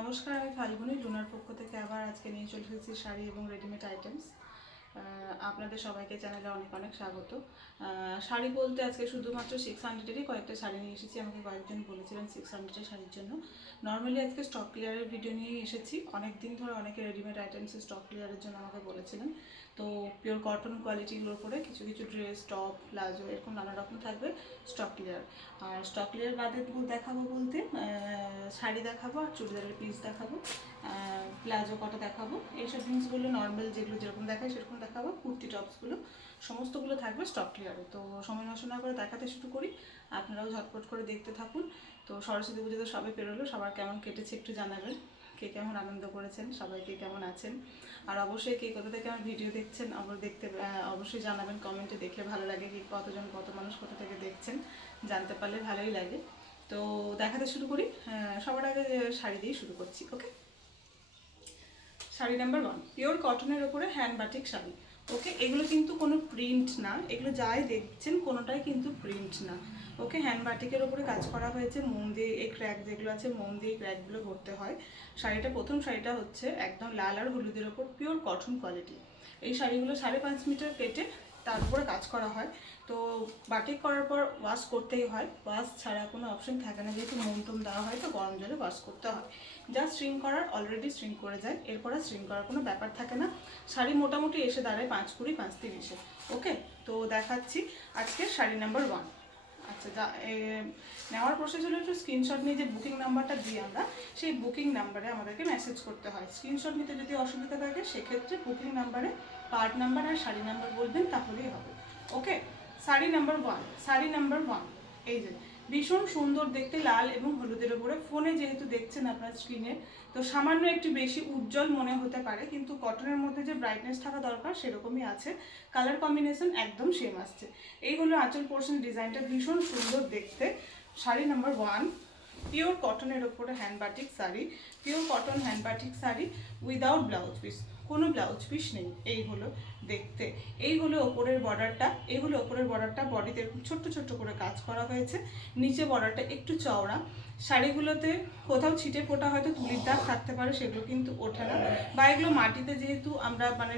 নমস্কার, আমি ফাল্গুনি লুনার পক্ষ থেকে আবার আজকে নিয়ে চলে এসেছি শাড়ি এবং রেডিমেড আইটেমস। আপনাদের সবাইকে চ্যানেলে অনেক অনেক স্বাগত। শাড়ি বলতে আজকে শুধুমাত্র 600-এরই কয়েকটা শাড়ি নিয়ে এসেছি। আমাকে কয়েকজন বলেছিলেন 600-এর শাড়ির জন্য। নর্মালি আজকে স্টক ক্লিয়ারের ভিডিও নিয়ে এসেছি। অনেক দিন ধরে অনেকে রেডিমেড আইটেমসের স্টক ক্লিয়ারের জন্য আমাকে বলেছিলেন। তো পিওর কটন কোয়ালিটিগুলোর উপরে কিছু কিছু ড্রেস, টপ, প্লাজো এরকম নানা রকম থাকবে স্টক ক্লিয়ার। আর স্টক ক্লিয়ার বাদে দেখাবো বলতে শাড়ি দেখাবো আর চুড়িদারের পিস দেখাবো, প্লাজো কটা দেখাবো, এইসব জিনিসগুলো নর্মাল যেগুলো যেরকম দেখায় সেরকম দেখাবো। কুর্তি টপসগুলো সমস্তগুলো থাকবে স্টক ক্লিয়ারে। তো সময় নষ্ট না করে দেখাতে শুরু করি, আপনারাও ঝটপট করে দেখতে থাকুন। তো সরস্বতী পুজোতে সবে পেরোলো, সবার কেমন কেটেছে একটু জানাবেন। কে কেমন আনন্দ করেছেন, সবাইকে কেমন আছেন, আর অবশ্যই কে কোথা থেকে আমার ভিডিও দেখছেন অবশ্যই জানাবেন কমেন্টে। দেখলে ভালো লাগে কি কত মানুষ কোথা থেকে দেখছেন, জানতে পারলে ভালোই লাগে। তো দেখাতে শুরু করি। সবার আগে শাড়ি দিয়ে শুরু করছি। ওকে, শাড়ি নাম্বার 1 পিওর কটনের ওপরে হ্যান্ড বাটিক শাড়ি। ওকে, এগুলো কিন্তু কোনো প্রিন্ট না, এগুলো যাই দেখছেন কোনোটাই কিন্তু প্রিন্ট না। ওকে, হ্যান্ড বাটিকের ওপরে কাজ করা হয়েছে। মোম দিয়ে এই ক্র্যাক যেগুলো আছে, মোম দিয়ে ক্র্যাকগুলো ভরতে হয়। প্রথম শাড়িটা হচ্ছে একদম লাল আর হলুদের ওপর পিওর কটন কোয়ালিটি। এই শাড়িগুলো 5.5 মিটার কেটে তার উপরে কাজ করা হয়। তো বাটিক করার পর ওয়াশ করতেই হয়, ওয়াশ ছাড়া কোনো অপশন থাকে না, যেহেতু মোম টোম দেওয়া হয় তো গরম জলে ওয়াশ করতে হয়। যা স্ট্রিং করার অলরেডি স্ট্রিং করে যায়, এরপর আর স্ট্রিং করার কোনো ব্যাপার থাকে না। শাড়ি মোটামুটি এসে দাঁড়ায় 5 20 5 30-এ। ওকে, তো দেখাচ্ছি আজকে শাড়ি নাম্বার 1। আচ্ছা, নেওয়ার প্রসেস হলো একটু স্ক্রিনশট নিয়ে যে বুকিং নাম্বারটা দিই আমরা, সেই বুকিং নাম্বারে আমাদেরকে মেসেজ করতে হয়। স্ক্রিনশট নিতে যদি অসুবিধা থাকে সেক্ষেত্রে বুকিং নাম্বারে পার্ট নাম্বার আর শাড়ি নাম্বার বলবেন, তাহলেই হবে। ওকে, শাড়ি নাম্বার 1 এই যে ভীষণ সুন্দর দেখতে, লাল এবং হলুদের ওপরে। ফোনে যেহেতু দেখছেন আপনার স্ক্রিনে, তো সামান্য একটু বেশি উজ্জ্বল মনে হতে পারে, কিন্তু কটনের মধ্যে যে ব্রাইটনেস থাকা দরকার সেরকমই আছে। কালার কম্বিনেশন একদম সেম আসছে। এই হলো আঁচল পোর্শন, ডিজাইনটা ভীষণ সুন্দর দেখতে। শাড়ি নাম্বার 1 পিওর কটনের ওপরে hand batik sari, pure cotton hand batik sari without blouse piece, কোনো ব্লাউজ পিস নেই। এই হলো দেখতে, এই হলো ওপরের বর্ডারটা। বডিতে ছোট্ট ছোট্ট করে কাজ করা হয়েছে, নিচে বর্ডারটা একটু চওড়া। শাড়িগুলোতে কোথাও ছিটে ফোটা হয়তো তুলির দাগ থাকতে পারে, সেগুলো কিন্তু ওঠে না। বা এগুলো মাটিতে, যেহেতু আমরা মানে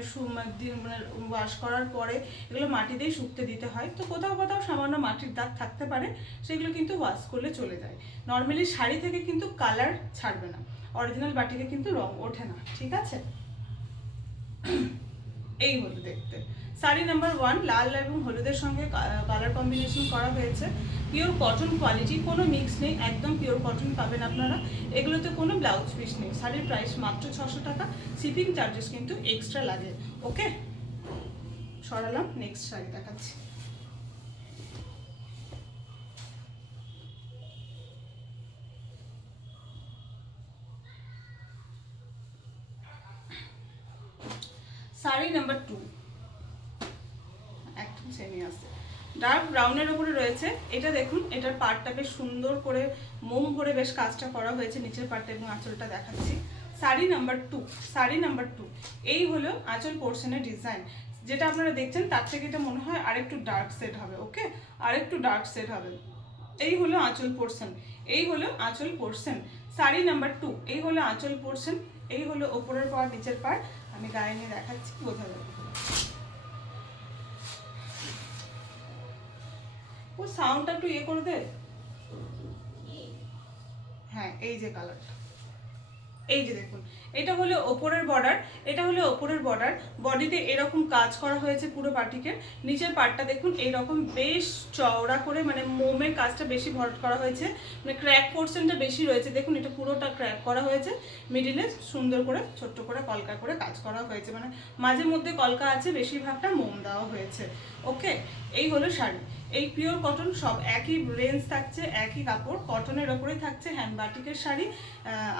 ওয়াশ করার পরে এগুলো মাটিতেই শুকতে দিতে হয়, তো কোথাও কোথাও সামান্য মাটির দাগ থাকতে পারে, সেগুলো কিন্তু ওয়াশ করলে চলে যায়। নর্মালি শাড়ি থেকে কিন্তু কালার ছাড়বে না, অরিজিনাল বাটিকে কিন্তু রং ওঠে না, ঠিক আছে। এই হলো দেখতে শাড়ি নাম্বার 1, লাল এবং হলুদের সঙ্গে কালার কম্বিনেশন করা হয়েছে। পিওর কটন কোয়ালিটি, কোনো মিক্স নেই, একদম পিওর কটন পাবেন আপনারা। এগুলোতে কোনো ব্লাউজ পিস নেই। শাড়ির প্রাইস মাত্র 600 টাকা, শিপিং চার্জেস কিন্তু এক্সট্রা লাগে। ওকে, সরালাম, নেক্সট শাড়ি দেখাচ্ছি। শাড়ি নাম্বার 2 একদম সেমই আছে, ডার্ক ব্রাউনের উপরে রয়েছে। এটা দেখুন, এটার পার্টটা বেশ সুন্দর করে মোম ভরে বেশ কাজটা করা হয়েছে, নিচের পার্টটা এবং আঁচলটা দেখাচ্ছি। শাড়ি নাম্বার 2 এই হলো আঁচল পোর্শনের ডিজাইন। যেটা আপনারা দেখছেন তার থেকে এটা মনে হয় আরেকটু ডার্ক শেড হবে। ওকে, আরেকটু ডার্ক শেড হবে। এই হলো আঁচল পোর্শন। শাড়ি নাম্বার 2 এই হলো আঁচল পোর্শন, এই হলো ওপরের পার্ট, নিচের পার্ট। আমি গায়ে নিয়ে দেখাচ্ছি, বোঝা যাবে। ও সাউন্ডটা একটু করে দে। হ্যাঁ, এই যে কালারটা, এই যে দেখুন, এটা হলো ওপরের বর্ডার। বডিতে এরকম কাজ করা হয়েছে পুরো বাটিকের। নিচের পার্টটা দেখুন এইরকম বেশ চওড়া করে, মানে মোমের কাজটা বেশি ভরাট করা হয়েছে, মানে ক্র্যাক পোর্শনটা বেশি রয়েছে। দেখুন, এটা পুরোটা ক্র্যাক করা হয়েছে। মিডিলে সুন্দর করে ছোট্ট করে কলকা করে কাজ করা হয়েছে, মানে মাঝে মধ্যে কলকা আছে, বেশিরভাগটা মোম দেওয়া হয়েছে। ওকে, এই হলো শাড়ি। এই পিওর কটন, সব একই রেঞ্জ থাকছে, একই কাপড়, কটনের ওপরেই থাকছে। হ্যান্ড বাটিকের শাড়ি,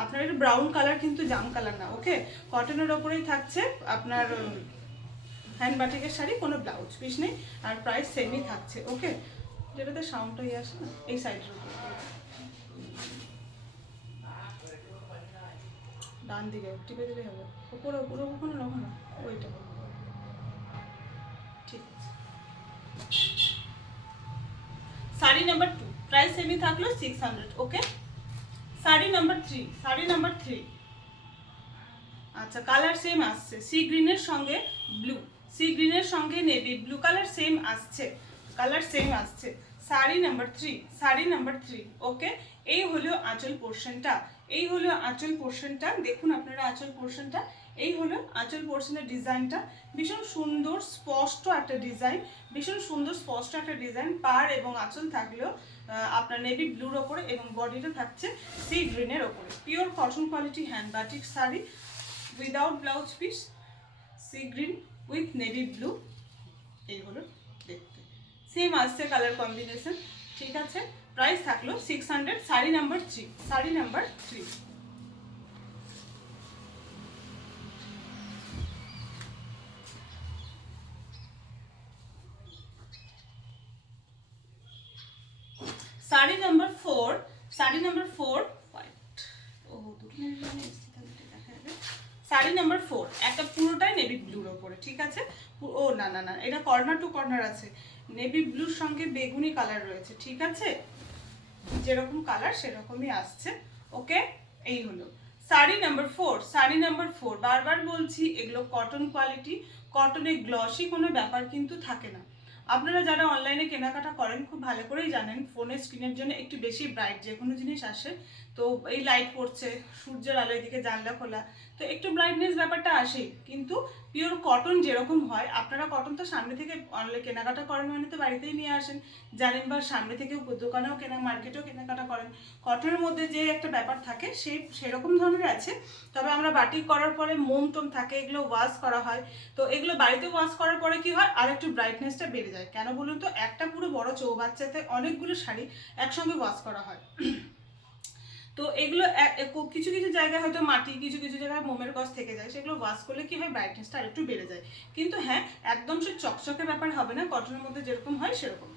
আপনার এটা ব্রাউন কালার কিন্তু জাম কালার না। ওকে, কটনের ওপরেই থাকছে আপনার হ্যান্ড বাটিকের শাড়ি, কোনো ব্লাউজ পিস নেই, আর প্রাইস সেমই থাকছে। ওকে, যেটাতে সাউন্ডটাই আসে না, এই সাইডের উপরে ডান দিকে টিপে দিলেই হবে। উপরে কখনো না, ওইটা ঠিক আছে। শাড়ি নাম্বার 2 প্রাইস সেমই থাকলো 600। ওকে, শাড়ি নাম্বার 3 আচ্ছা, কালার সেম আসছে, সি গ্রিনের সঙ্গে ব্লু, সি গ্রিনের সঙ্গে নেভি ব্লু কালার সেম আসছে, কালার সেম আসছে। Sari number 3, sari number 3। ওকে, এই হলো আঁচল পোর্শনটা, এই হলো আঁচল পোর্শনটা। দেখুন আপনারা আঁচল পোর্শনটা, এই হলো আঁচল পোর্শনের ডিজাইনটা। ভীষণ সুন্দর স্পষ্ট একটা ডিজাইন, ভীষণ সুন্দর স্পষ্ট একটা ডিজাইন। পাড় এবং আঁচল থাকলেও আপনার নেভি ব্লুর ওপরে এবং বডিটা থাকছে সি গ্রিনের ওপরে। Pure cotton quality hand batik sari without blouse piece, sea green with navy blue. এই হলো দেখতে, সেম আসছে কালার কম্বিনেশন। ঠিক আছে, প্রাইস থাকলো 600। Sari number 3, sari number 3। Sari number 4, sari number 4 white. ও দুটো শাড়ি নাম্বার 4 একটা পুরোটাই নেভি ব্লুর ওপরে। ঠিক আছে, ও না না না, এটা কর্নার টু কর্নার আছে, নেভি ব্লুর সঙ্গে বেগুনি কালার রয়েছে। ঠিক আছে, যেরকম কালার সেরকমই আসছে। ওকে, এই হলো শাড়ি নাম্বার 4, শাড়ি নাম্বার 4। বারবার বলছি এগুলো কটন কোয়ালিটি, কটনে গ্লসি কোনো ব্যাপার কিন্তু থাকে না। আপনারা যারা অনলাইনে কেনাকাটা করেন খুব ভালো করেই জানেন, ফোনের স্ক্রিনের জন্য একটু বেশি ব্রাইট যে কোনো জিনিস আসে, তো এই লাইট পড়ছে, সূর্যের আলো এদিকে জানলা খোলা, তো একটু ব্রাইটনেস ব্যাপারটা আসেই। কিন্তু পিওর কটন যেরকম হয়, আপনারা কটন তো সামনে থেকে অনলাইনে কেনাকাটা করেন মানে তো বাড়িতেই নিয়ে আসেন, জানেন, বা সামনে থেকেও দোকানেও কেনা, মার্কেটেও কেনাকাটা করেন। কটনের মধ্যে যে একটা ব্যাপার থাকে সেরকম ধরনের আছে। তবে আমরা বাটিক করার পরে মোম টোম থাকে, এগুলো ওয়াশ করা হয়, তো এগুলো বাড়িতে ওয়াশ করার পরে কি হয়, আর একটু ব্রাইটনেসটা বেড়ে যায়। কেন বলুন তো, একটা পুরো বড় চৌবাচ্চাতে অনেকগুলো শাড়ি একসঙ্গে ওয়াশ করা হয়, তো এগুলো কিছু কিছু জায়গায় হয়তো মাটি, কিছু কিছু জায়গায় মোমের কস থেকে যায়, সেগুলো ওয়াশ করলে কি হয়, ব্রাইটনেসটা আরেকটু বেড়ে যায়। কিন্তু হ্যাঁ, একদম সে চকচকে ব্যাপার হবে না, কটনের মধ্যে যেরকম হয় সেরকম।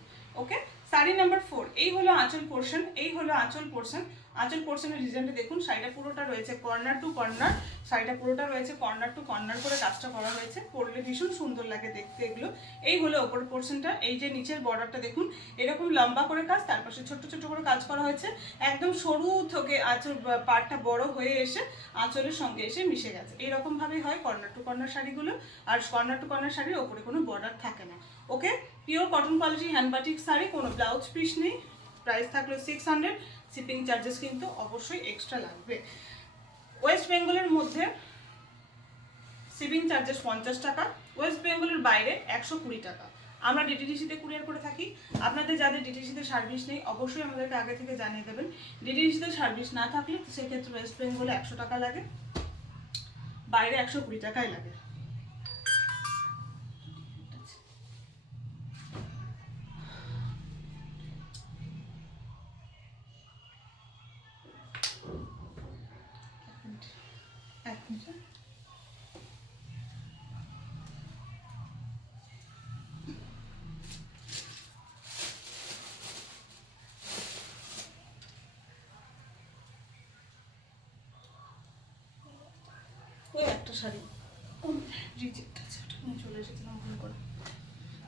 ওকে, শাড়ি নাম্বার 4। এই হলো আঁচল পোর্শন, এই হলো আঁচল পোর্শন। আঁচল পোর্শনের ডিজাইনটা দেখুন, শাড়িটা পুরোটা রয়েছে কর্নার টু কর্নার, শাড়িটা পুরোটা রয়েছে কর্নার টু কর্নার করে কাজটা করা হয়েছে, পরলে ভীষণ সুন্দর লাগে দেখতে এগুলো। এই হলো ওপর পোর্শনটা, এই যে নিচের বর্ডারটা দেখুন এরকম লম্বা করে কাজ, তার পাশে ছোট্ট ছোট্ট করে কাজ করা হয়েছে, একদম সরু থেকে আঁচল পাড়টা বড় হয়ে এসে আঁচলের সঙ্গে এসে মিশে গেছে। এইরকম ভাবেই হয় কর্নার টু কর্নার শাড়িগুলো, আর কর্নার টু কর্নার শাড়ির ওপরে কোনো বর্ডার থাকে না। Okay, pure cotton quality hand batik sari, কোনো ব্লাউজ পিস নেই। প্রাইস থাকলো 600, শিপিং চার্জেস কিন্তু অবশ্যই এক্সট্রা লাগবে। ওয়েস্ট বেঙ্গলের মধ্যে শিপিং চার্জেস 50 টাকা, ওয়েস্ট বেঙ্গলের বাইরে 120 টাকা। আমরা ডিটিডিসিতে কুরিয়ার করে থাকি। আপনাদের যাদের ডিটিডিসিতে সার্ভিস নেই অবশ্যই আমাদেরকে আগে থেকে জানিয়ে দেবেন। ডিটিডিসিতে সার্ভিস না থাকলে সেক্ষেত্রে ওয়েস্ট বেঙ্গলে 100 টাকা লাগে, বাইরে 120 টাকাই লাগে। এক মিনিট, ওই একটা শাড়ি রিজেক্ট আছে, ওটা নিয়ে চলে এসেছিলাম ভুল করে।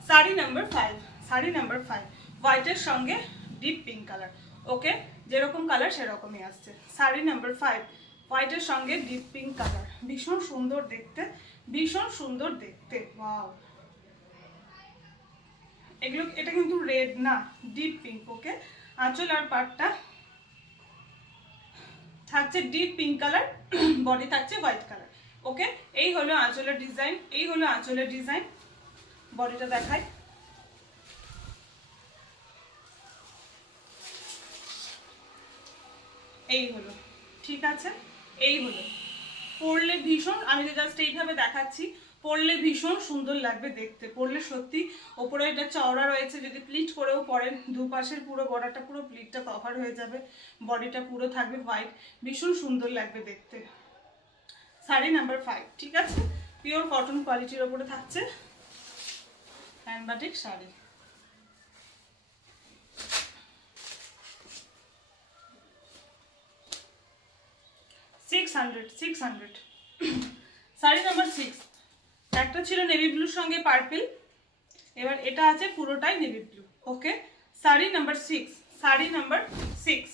শাড়ি নাম্বার 5, শাড়ি নাম্বার 5 হোয়াইটের সঙ্গে ডিপ পিঙ্ক কালার। ওকে, যেরকম কালার সেরকমই আসছে। শাড়ি নাম্বার 5 হোয়াইটের সঙ্গে ডিপ পিঙ্ক কালার, ভীষণ সুন্দর দেখতে, ভীষণ সুন্দর দেখতে। ওয়াও, এগুলো, এটা কিন্তু রেড না, ডিপ পিঙ্ক। ওকে, আঁচল আর পাটটা থাকছে ডিপ পিঙ্ক কালার, বডি থাকছে হোয়াইট কালার। ওকে, এই হলো আঁচলের ডিজাইন, এই হলো আঁচলের ডিজাইন। বডিটা দেখাই, এই হলো। ঠিক আছে, এই হলো। পরলে ভীষণ, আমি তো জাস্ট এইভাবে দেখাচ্ছি, পরলে ভীষণ সুন্দর লাগবে দেখতে, পরলে সত্যি। ওপরে এটা চওড়া রয়েছে, যদি প্লিট করেও পরেন দুপাশের পুরো বর্ডারটা পুরো প্লিটটা কভার হয়ে যাবে, বডিটা পুরো থাকবে হোয়াইট, ভীষণ সুন্দর লাগবে দেখতে। শাড়ি নাম্বার 5। ঠিক আছে, পিওর কটন কোয়ালিটির ওপরে থাকছে hand batik sari. Six hundred. Sari number 6, একটা ছিল নেভি ব্লুর সঙ্গে পার্পল, এবার এটা আছে পুরোটাই নেভি ব্লু। ওকে, শাড়ি নাম্বার 6, শাড়ি নাম্বার 6।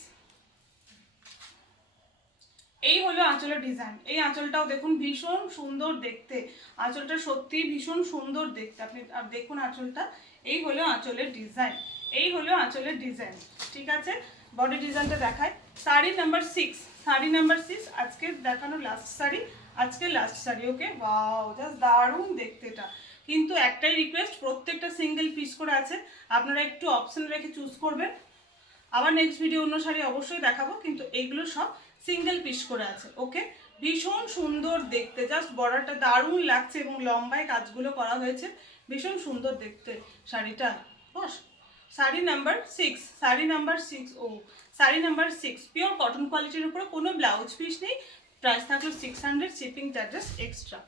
এই হলো আঁচলের ডিজাইন। এই আঁচলটাও দেখুন ভীষণ সুন্দর দেখতে, আঁচলটা সত্যি ভীষণ সুন্দর দেখতে। আপনি দেখুন আঁচলটা, এই হলো আঁচলের ডিজাইন, এই হলো আঁচলের ডিজাইন। ঠিক আছে, বডি ডিজাইনটা দেখায়। শাড়ি নাম্বার 6, শাড়ি নাম্বার 6 আজকে দেখানো লাস্ট শাড়ি, আজকে লাস্ট শাড়ি। ওকে, ওয়াও জাস্ট দারুণ দেখতে। এটা কিন্তু একটাই রিকোয়েস্ট, প্রত্যেকটা সিঙ্গেল পিস করে আছে, আপনারা একটু অপশন রেখে চুজ করবেন। আবার নেক্সট ভিডিও অন্য শাড়ি অবশ্যই দেখাবো, কিন্তু এইগুলো সব সিঙ্গেল পিস করে আছে। ওকে, ভীষণ সুন্দর দেখতে, জাস্ট বর্ডারটা দারুণ লাগছে এবং লম্বায় কাজগুলো করা হয়েছে, ভীষণ সুন্দর দেখতে শাড়িটা। বস, শাড়ি নাম্বার 6, শাড়ি নাম্বার 6, ও শাড়ি নাম্বার 6 পিওর কটন কোয়ালিটির উপরে, কোনো ব্লাউজ পিস নেই, প্রাইস থাকলো 600, শিপিং চার্জেস এক্সট্রা।